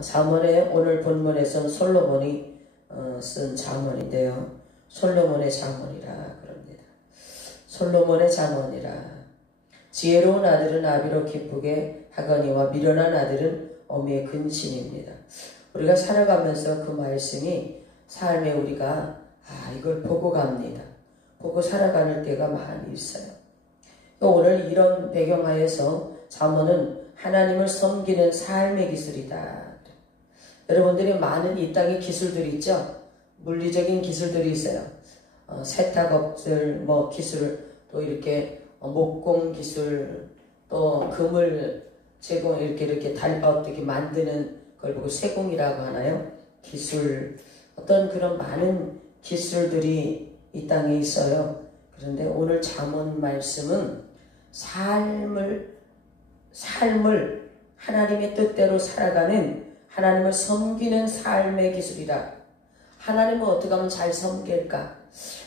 잠언의 오늘 본문에서는 솔로몬이 쓴 잠언인데요. 솔로몬의 잠언이라 그럽니다. 솔로몬의 잠언이라. 지혜로운 아들은 아비로 기쁘게 하거니와 미련한 아들은 어미의 근심입니다. 우리가 살아가면서 그 말씀이 삶에 우리가 이걸 보고 갑니다. 보고 살아가는 때가 많이 있어요. 오늘 이런 배경하에서 잠언은 하나님을 섬기는 삶의 기술이다. 여러분들이 많은 이 땅의 기술들이 있죠. 물리적인 기술들이 있어요. 세탁업들 기술, 또 이렇게 목공 기술, 또 금을 제공 이렇게 어떻게 만드는 걸 보고 세공이라고 하나요? 기술, 어떤 그런 많은 기술들이 이 땅에 있어요. 그런데 오늘 잠언 말씀은 삶을 하나님의 뜻대로 살아가는, 하나님을 섬기는 삶의 기술이라. 하나님을 어떻게 하면 잘 섬길까?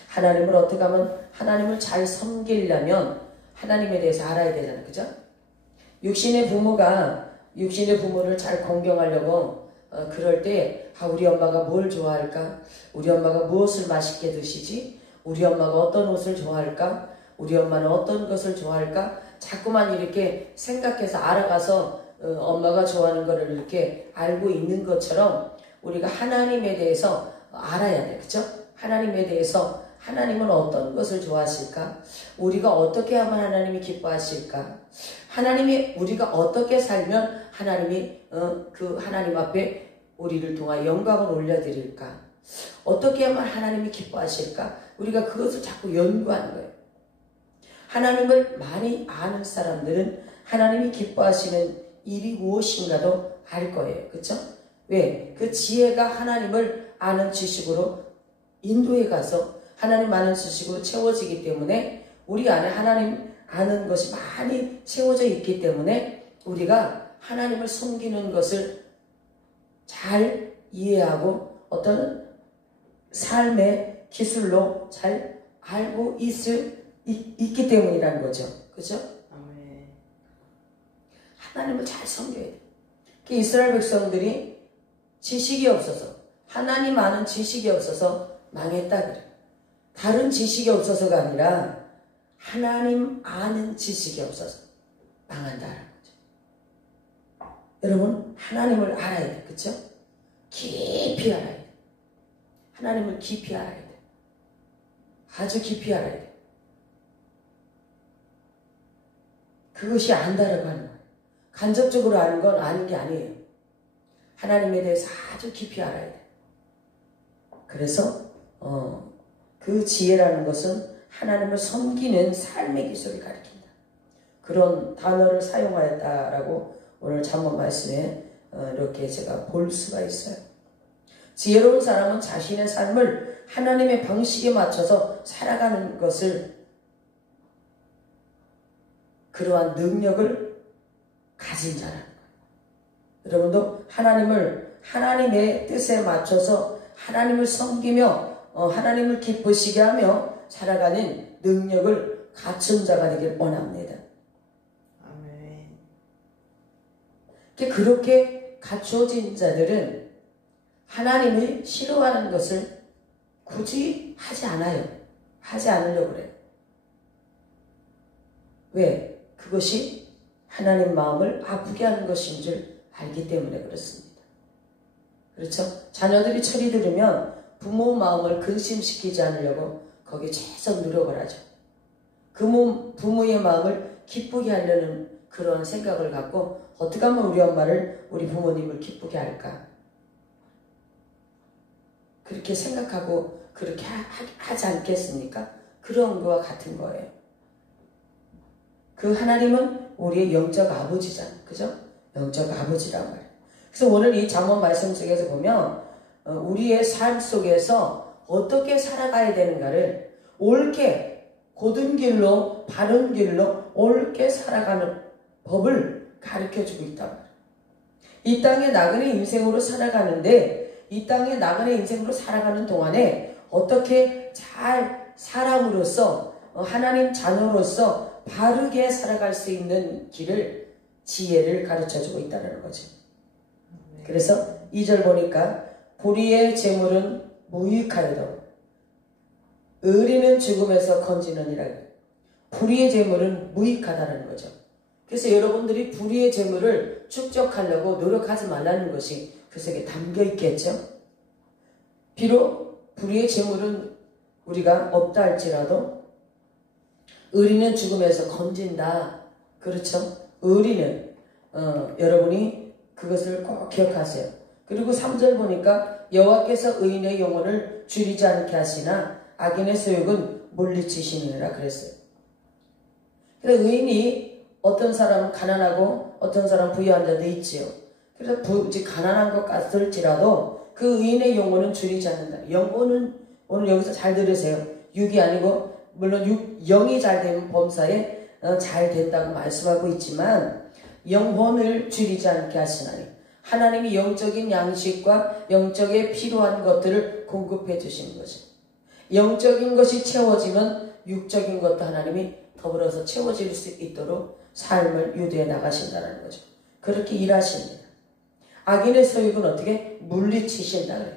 하나님을 어떻게 하면, 하나님을 잘 섬기려면 하나님에 대해서 알아야 되잖아요. 그죠? 육신의 부모를 잘 공경하려고 그럴 때 우리 엄마가 뭘 좋아할까? 우리 엄마가 무엇을 맛있게 드시지? 우리 엄마가 어떤 옷을 좋아할까? 우리 엄마는 어떤 것을 좋아할까? 자꾸만 이렇게 생각해서 알아가서 엄마가 좋아하는 거를 이렇게 알고 있는 것처럼 우리가 하나님에 대해서 알아야 돼. 그죠? 하나님에 대해서, 하나님은 어떤 것을 좋아하실까? 우리가 어떻게 하면 하나님이 기뻐하실까? 하나님이 우리가 어떻게 살면 하나님이 그 하나님 앞에 우리를 통하여 영광을 올려드릴까? 어떻게 하면 하나님이 기뻐하실까? 우리가 그것을 자꾸 연구하는 거예요. 하나님을 많이 아는 사람들은 하나님이 기뻐하시는 일이 무엇인가도 알 거예요. 그렇죠? 왜? 그 지혜가 하나님을 아는 지식으로 인도에 가서 하나님 아는 지식으로 채워지기 때문에 우리 안에 하나님 아는 것이 많이 채워져 있기 때문에 우리가 하나님을 섬기는 것을 잘 이해하고 어떤 삶의 기술로 잘 알고 있기 때문이라는 거죠. 그죠? 하나님을 잘 섬겨야 돼. 그 이스라엘 백성들이 지식이 없어서, 하나님 아는 지식이 없어서 망했다 그래. 다른 지식이 없어서가 아니라 하나님 아는 지식이 없어서 망한다라는 거죠. 여러분, 하나님을 알아야 돼. 그쵸? 깊이 알아야 돼. 하나님을 깊이 알아야 돼. 아주 깊이 알아야 돼. 그것이 안다라고 하는 거예요. 간접적으로 아는 건 아는 게 아니에요. 하나님에 대해서 아주 깊이 알아야 돼. 그래서 그 지혜라는 것은 하나님을 섬기는 삶의 기술을 가리킨다. 그런 단어를 사용하였다라고 오늘 잠언 말씀에 이렇게 제가 볼 수가 있어요. 지혜로운 사람은 자신의 삶을 하나님의 방식에 맞춰서 살아가는 것을, 그러한 능력을 가진 자라는 거예요. 여러분도 하나님의 뜻에 맞춰서 하나님을 섬기며 하나님을 기쁘시게 하며 살아가는 능력을 갖춘 자가 되길 원합니다. 아멘. 그렇게 갖춰진 자들은 하나님이 싫어하는 것을 굳이 하지 않아요. 하지 않으려고 그래요. 왜? 그것이 하나님 마음을 아프게 하는 것인 줄 알기 때문에 그렇습니다. 그렇죠? 자녀들이 철이 들으면 부모 마음을 근심시키지 않으려고 거기에 최선 노력을 하죠. 부모의 마음을 기쁘게 하려는 그런 생각을 갖고 어떻게 하면 우리 부모님을 기쁘게 할까? 그렇게 생각하고 그렇게 하지 않겠습니까? 그런 거와 같은 거예요. 그 하나님은 우리의 영적 아버지잖아요. 그죠? 영적 아버지란 말이에요. 그래서 오늘 이 잠언 말씀 속에서 보면 우리의 삶 속에서 어떻게 살아가야 되는가를 옳게, 곧은 길로, 바른 길로 옳게 살아가는 법을 가르쳐주고 있단 말이에요. 이 땅의 나그네 인생으로 살아가는데, 이 땅의 나그네 인생으로 살아가는 동안에 어떻게 잘 사람으로서, 하나님 자녀로서 바르게 살아갈 수 있는 길을, 지혜를 가르쳐주고 있다는 거지. 그래서 2절 보니까 불의의 재물은 무익하여도 의리는 죽음에서 건지느니라. 불의의 재물은 무익하다는 거죠. 그래서 여러분들이 불의의 재물을 축적하려고 노력하지 말라는 것이 그 속에 담겨 있겠죠. 비록 불의의 재물은 우리가 없다 할지라도 의리는 죽음에서 건진다. 그렇죠? 의리는 여러분이 그것을 꼭 기억하세요. 그리고 3절 보니까 여호와께서 의인의 영혼을 줄이지 않게 하시나 악인의 소욕은 물리치시느니라 그랬어요. 그래서 의인이 어떤 사람은 가난하고 어떤 사람은 부유한 자도 있지요. 그래서 가난한 것 같을지라도 그 의인의 영혼은 줄이지 않는다. 영혼은 오늘 여기서 잘 들으세요. 육이 아니고 물론 영이 잘 되면 범사에 잘 된다고 말씀하고 있지만 영혼을 줄이지 않게 하시나니 하나님이 영적인 양식과 영적에 필요한 것들을 공급해 주시는 거죠. 영적인 것이 채워지면 육적인 것도 하나님이 더불어서 채워질 수 있도록 삶을 유도해 나가신다는 거죠. 그렇게 일하십니다. 악인의 소욕은 어떻게? 물리치신다 그래요.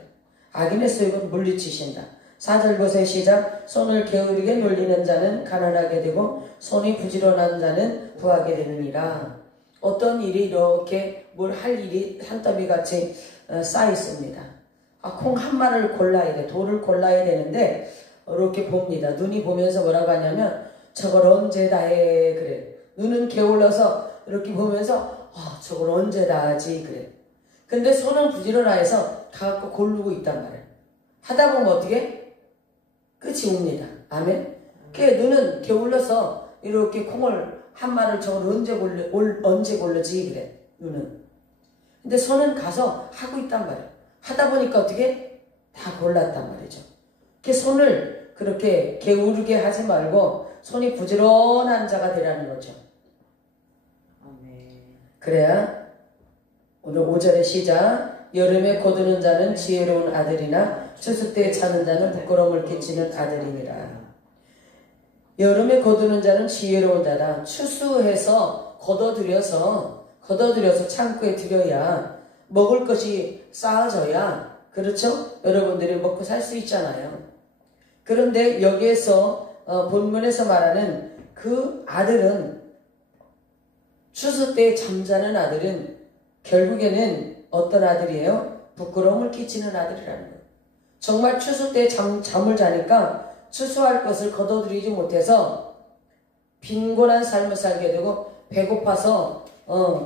악인의 소욕은 물리치신다. 4절 보세요. 시작. 손을 게으르게 놀리는 자는 가난하게 되고 손이 부지런한 자는 부하게 되느니라. 어떤 일이 이렇게 뭘 할 일이 산더미 같이 쌓여 있습니다. 콩 한 마리를 골라야 돼. 돌을 골라야 되는데 이렇게 봅니다. 눈이 보면서 뭐라고 하냐면 저걸 언제 다 해 그래. 눈은 게을러서 이렇게 보면서 저걸 언제 다 하지 그래. 근데 손은 부지런해서 가갖고 고르고 있단 말이에요. 하다 보면 어떻게? 끝이 옵니다. 아멘. 그 눈은 게을러서 이렇게 콩을 한 마리를 저걸 언제 고르지 그래. 눈은. 근데 손은 가서 하고 있단 말이에요. 하다 보니까 어떻게? 다 골랐단 말이죠. 그 손을 그렇게 게으르게 하지 말고 손이 부지런한 자가 되라는 거죠. 그래야 오늘 5절의 시작. 여름에 거두는 자는 지혜로운 아들이나 추수 때에 자는 자는 부끄러움을 끼치는 아들이니라. 여름에 거두는 자는 지혜로운 자다. 추수해서 걷어들여서 창고에 들여야 먹을 것이 쌓아져야 그렇죠? 여러분들이 먹고 살 수 있잖아요. 그런데 여기에서 본문에서 말하는 그 아들은 추수 때에 잠자는 아들은 결국에는 어떤 아들이에요? 부끄러움을 끼치는 아들이라는 거예요. 정말 추수 때에 잠을 자니까 추수할 것을 거둬들이지 못해서 빈곤한 삶을 살게 되고 배고파서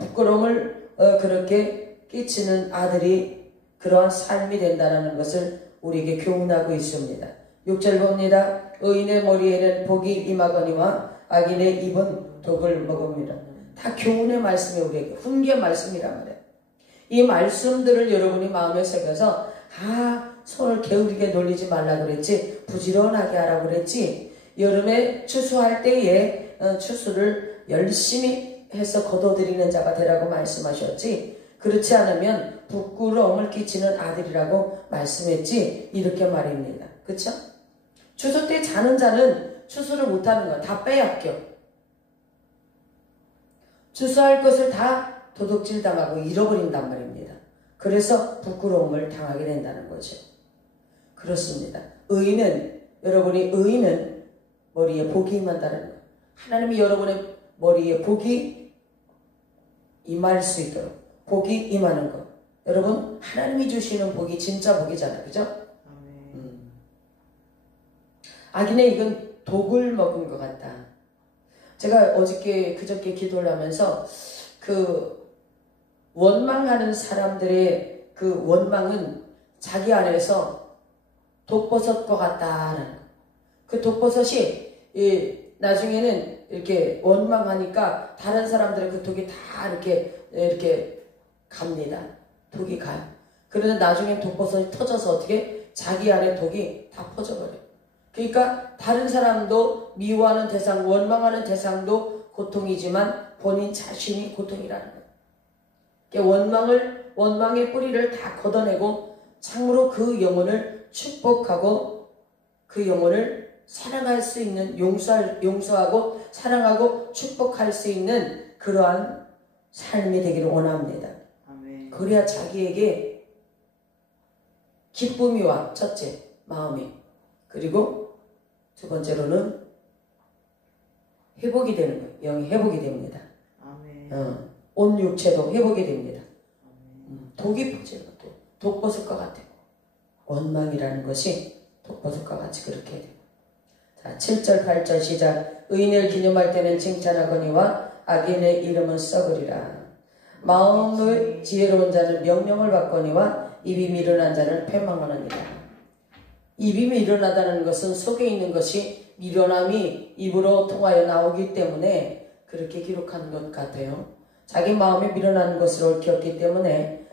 부끄러움을 그렇게 끼치는 아들이 그러한 삶이 된다는 것을 우리에게 교훈하고 있습니다. 6절 봅니다. 의인의 머리에는 복이 임하거니와 악인의 입은 독을 먹습니다. 다 교훈의 말씀이 우리에게 훈계 말씀이란 말이에요. 이 말씀들을 여러분이 마음에 새겨서 손을 게으르게 놀리지 말라 그랬지, 부지런하게 하라 그랬지, 여름에 추수할 때에 추수를 열심히 해서 거둬들이는 자가 되라고 말씀하셨지, 그렇지 않으면 부끄러움을 끼치는 아들이라고 말씀했지, 이렇게 말입니다. 그쵸? 추수 때 자는 자는 추수를 못하는 거야. 다 빼앗겨. 추수할 것을 다 도둑질 당하고 잃어버린단 말입니다. 그래서 부끄러움을 당하게 된다는 거죠. 그렇습니다. 여러분이 의인은 머리에 복이 임한다는 거. 하나님이 여러분의 머리에 복이 임할 수 있도록 복이 임하는 것. 여러분, 하나님이 주시는 복이 진짜 복이잖아요. 그죠? 악인의 입은 독을 먹은 것 같다. 제가 그저께 기도를 하면서 원망하는 사람들의 그 원망은 자기 안에서 독버섯과 같다는 그 독버섯이 나중에는 이렇게 원망하니까 다른 사람들의 그 독이 다 이렇게 갑니다. 독이 가요. 그러면 나중에 독버섯이 터져서 어떻게 자기 안에 독이 다 퍼져버려요. 그러니까 다른 사람도 미워하는 대상, 원망하는 대상도 고통이지만 본인 자신이 고통이라는 거예요. 그러니까 원망의 뿌리를 다 걷어내고 참으로 그 영혼을 축복하고 그 영혼을 사랑할 수 있는 용서하고 사랑하고 축복할 수 있는 그러한 삶이 되기를 원합니다. 아멘. 그래야 자기에게 기쁨이 와. 첫째, 마음이. 그리고 두 번째로는 회복이 되는 거예요. 영이 회복이 됩니다. 온 육체도 회복이 됩니다. 독이 퍼지는 것도 독버섯과 같아요. 원망이라는 것이 독버섯과 같이 그렇게 돼요. 자, 7절 8절 시작. 의인을 기념할 때는 칭찬하거니와 악인의 이름은 썩으리라. 마음의 지혜로운 자는 명령을 받거니와 입이 미련한 자는 패망하느니라. 입이 미련하다는 것은 속에 있는 것이 미련함이 입으로 통하여 나오기 때문에 그렇게 기록한 것 같아요. 자기 마음이 미련한 것을 옳혔기 때문에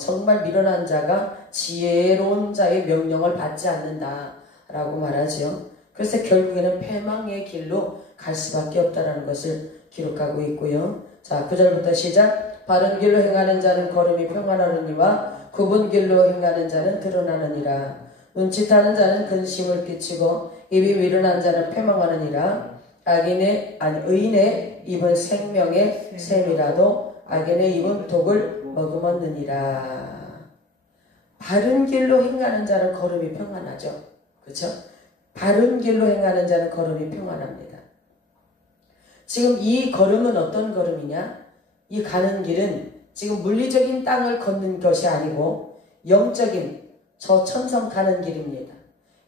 정말 미련한 자가 지혜로운 자의 명령을 받지 않는다라고 말하죠. 그래서 결국에는 패망의 길로 갈 수밖에 없다는 것을 기록하고 있고요. 자, 9절부터 시작. 바른 길로 행하는 자는 걸음이 평안하느니와 굽은 길로 행하는 자는 드러나느니라. 눈짓하는 자는 근심을 끼치고 입이 미련한 자는 패망하느니라. 의인의 입은 생명의 샘이라도 악인의 입은 독을 머금었느니라. 바른 길로 행하는 자는 걸음이 평안하죠. 그렇죠? 바른 길로 행하는 자는 걸음이 평안합니다. 지금 이 걸음은 어떤 걸음이냐? 이 가는 길은 지금 물리적인 땅을 걷는 것이 아니고 영적인 저천성 가는 길입니다.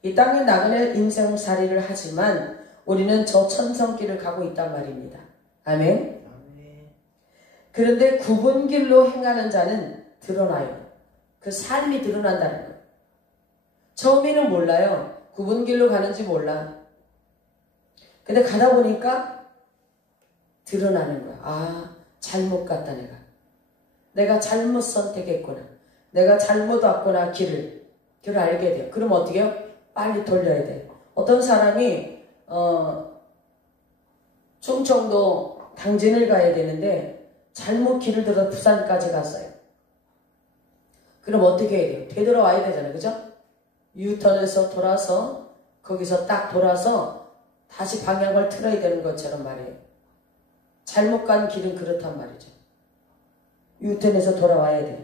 이 땅에 나그네 인생살이를 하지만 우리는 저천성길을 가고 있단 말입니다. 아멘. 그런데 굽은 길로 행하는 자는 드러나요. 그 삶이 드러난다는 거예요. 처음에는 몰라요. 굽은 길로 가는지 몰라. 근데 가다 보니까 드러나는 거야. 아, 잘못 갔다 내가 잘못 선택했구나. 내가 잘못 왔구나 길을 알게 돼요. 그럼 어떻게 해요? 빨리 돌려야 돼요. 어떤 사람이 충청도 당진을 가야 되는데 잘못 길을 들어 부산까지 갔어요. 그럼 어떻게 해야 돼요? 되돌아와야 되잖아요. 그죠? 유턴해서 돌아서 거기서 딱 돌아서 다시 방향을 틀어야 되는 것처럼 말이에요. 잘못 간 길은 그렇단 말이죠. 유턴해서 돌아와야 돼요.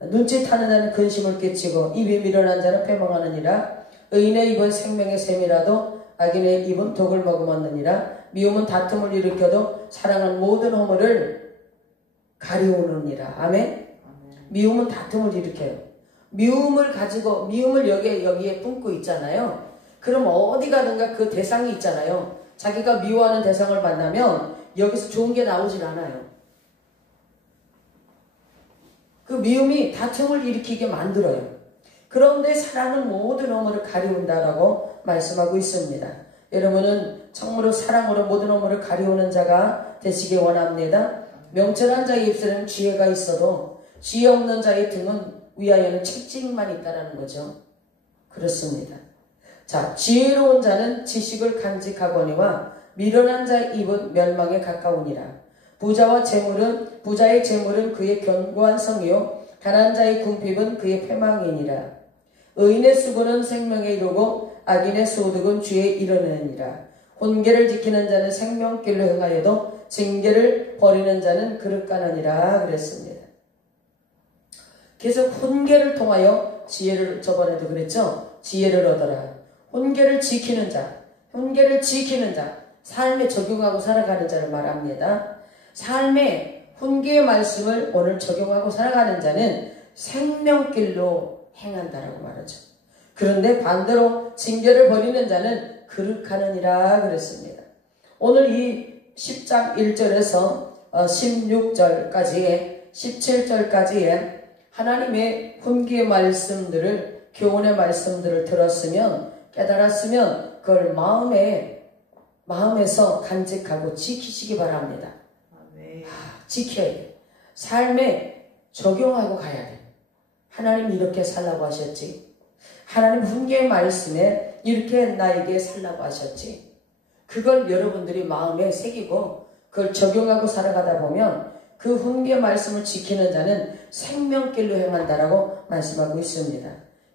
눈짓하는 자는 근심을 끼치고 입이 미련한 자는 패망하느니라. 의인의 입은 생명의 샘이라도 악인의 입은 독을 머금었느니라. 미움은 다툼을 일으켜도 사랑은 모든 허물을 가리우느니라. 아멘. 미움은 다툼을 일으켜요. 미움을 가지고 미움을 여기에 품고 있잖아요. 그럼 어디 가든가 그 대상이 있잖아요. 자기가 미워하는 대상을 만나면 여기서 좋은 게 나오질 않아요. 그 미움이 다툼을 일으키게 만들어요. 그런데 사랑은 모든 허물을 가리운다라고 말씀하고 있습니다. 여러분은 참으로 사랑으로 모든 허물을 가리우는 자가 되시기 원합니다. 명철한 자의 입술에는 지혜가 있어도 지혜 없는 자의 등은 위하여는 채찍만 있다라는 거죠. 그렇습니다. 자, 지혜로운 자는 지식을 간직하거니와 미련한 자의 입은 멸망에 가까우니라. 부자의 재물은 그의 견고한 성이요 가난한 자의 궁핍은 그의 패망이니라. 의인의 수고는 생명에 이르고 악인의 소득은 죄에 이르느니라. 혼계를 지키는 자는 생명길로 행하여도 징계를 버리는 자는 그릇가느니라 그랬습니다. 계속 혼계를 통하여 지혜를, 저번에도 그랬죠? 지혜를 얻어라. 혼계를 지키는 자, 삶에 적용하고 살아가는 자를 말합니다. 삶에 훈계의 말씀을 오늘 적용하고 살아가는 자는 생명길로 행한다라고 말하죠. 그런데 반대로 징계를 버리는 자는 그릇하느니라 그랬습니다. 오늘 이 10장 1절에서 16절까지의 17절까지의 하나님의 훈계의 말씀들을, 교훈의 말씀들을 들었으면, 깨달았으면 그걸 마음에서 간직하고 지키시기 바랍니다. 지켜야 돼. 삶에 적용하고 가야 돼. 하나님 이렇게 살라고 하셨지. 하나님 훈계의 말씀에 이렇게 나에게 살라고 하셨지. 그걸 여러분들이 마음에 새기고 그걸 적용하고 살아가다 보면 그 훈계의 말씀을 지키는 자는 생명길로 행한다라고 말씀하고 있습니다.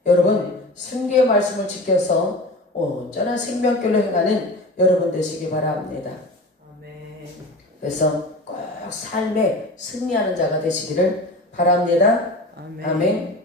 여러분, 훈계의 말씀을 지켜서 온전한 생명길로 행하는 여러분 되시기 바랍니다. 그래서 꼭 삶에 승리하는 자가 되시기를 바랍니다. 바랍니다. 아멘. 아멘.